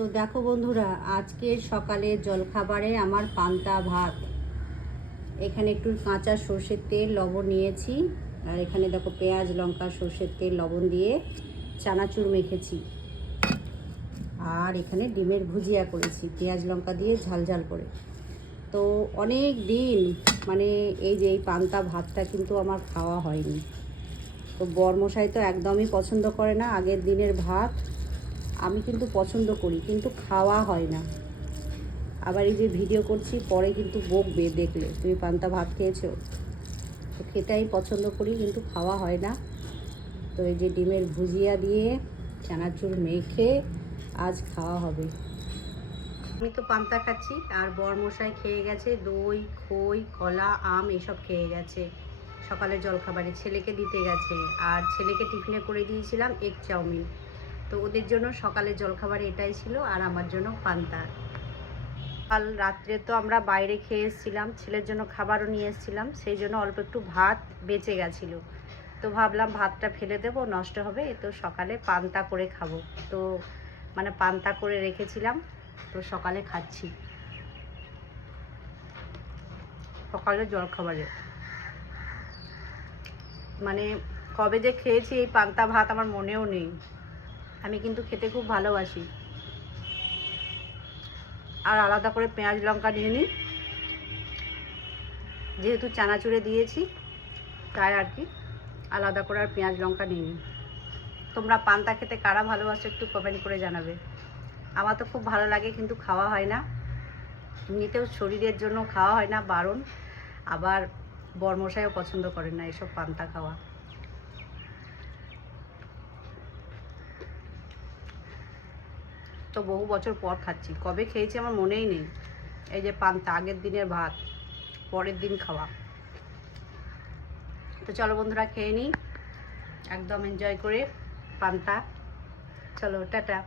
তো দেখো বন্ধুরা, আজকে সকালে জলখাবারে আমার পান্তা ভাত। এখানে একটু কাঁচা সর্ষের তেল লবণ নিয়েছি, আর এখানে দেখো পেঁয়াজ লঙ্কা সর্ষের তেল লবণ দিয়ে চানাচুর মেখেছি, আর এখানে ডিমের ভুজিয়া করেছি পেঁয়াজ লঙ্কা দিয়ে ঝাল ঝাল করে। তো অনেক দিন এই যে এই পান্তা ভাতটা কিন্তু আমার খাওয়া হয়নি। তো বরমশাই তো একদমই পছন্দ করে না আগের দিনের ভাত। আমি কিন্তু পছন্দ করি, কিন্তু খাওয়া হয় না। আবার এই যে ভিডিও করছি, পরে কিন্তু বকবে দেখলে তুমি পান্তা ভাত খেয়েছো। তো খেতেই পছন্দ করি, কিন্তু খাওয়া হয় না। তো এই যে ডিমের ভুজিয়া দিয়ে চানাচুর মেখে আজ খাওয়া হবে। আমি তো পান্তা খাচ্ছি, আর বরমশাই খেয়ে গেছে দই খই কলা আম এসব খেয়ে গেছে সকালে জলখাবারে। ছেলেকে দিতে গেছে, আর ছেলেকে টিফিনে করে দিয়েছিলাম এগ চাউমিন। তো ওদের জন্য সকালে জলখাবারে এটাই ছিল, আর আমার জন্য পান্তা। কাল রাত্রে তো আমরা বাইরে খেয়ে এসেছিলাম, ছেলের জন্য খাবারও নিয়ে এসেছিলাম, সেই জন্য অল্প একটু ভাত বেঁচে গেছিলো। তো ভাবলাম ভাতটা ফেলে দেবো, নষ্ট হবে, তো সকালে পান্তা করে খাবো। তো পান্তা করে রেখেছিলাম, তো সকালে খাচ্ছি সকালে জলখাবারে। কবে যে খেয়েছি এই পান্তা ভাত আমার মনেও নেই। আমি কিন্তু খেতে খুব ভালোবাসি। আর আলাদা করে পেঁয়াজ লঙ্কা নিয়ে নিই, যেহেতু চানাচুরে দিয়েছি তাই আর কি আলাদা করে আর পেঁয়াজ লঙ্কা নিই নি। তোমরা পান্তা খেতে কারা ভালোবাসো একটু কমেন্ট করে জানাবে। আমার তো খুব ভালো লাগে, কিন্তু খাওয়া হয় না। এমনিতেও শরীরের জন্য খাওয়া হয় না, বারণ। আবার বরমশাইও পছন্দ করেন না এসব পান্তা খাওয়া। তো বহু বছর পর খাচ্ছি, কবে খেয়েছি আমার মনেই নেই। এই যে পান্তা, আগের দিনের ভাত পরের দিন খাওয়া। তো চলো বন্ধুরা খেয়ে নিই একদম এনজয় করে পান্তা। চলো টাটা।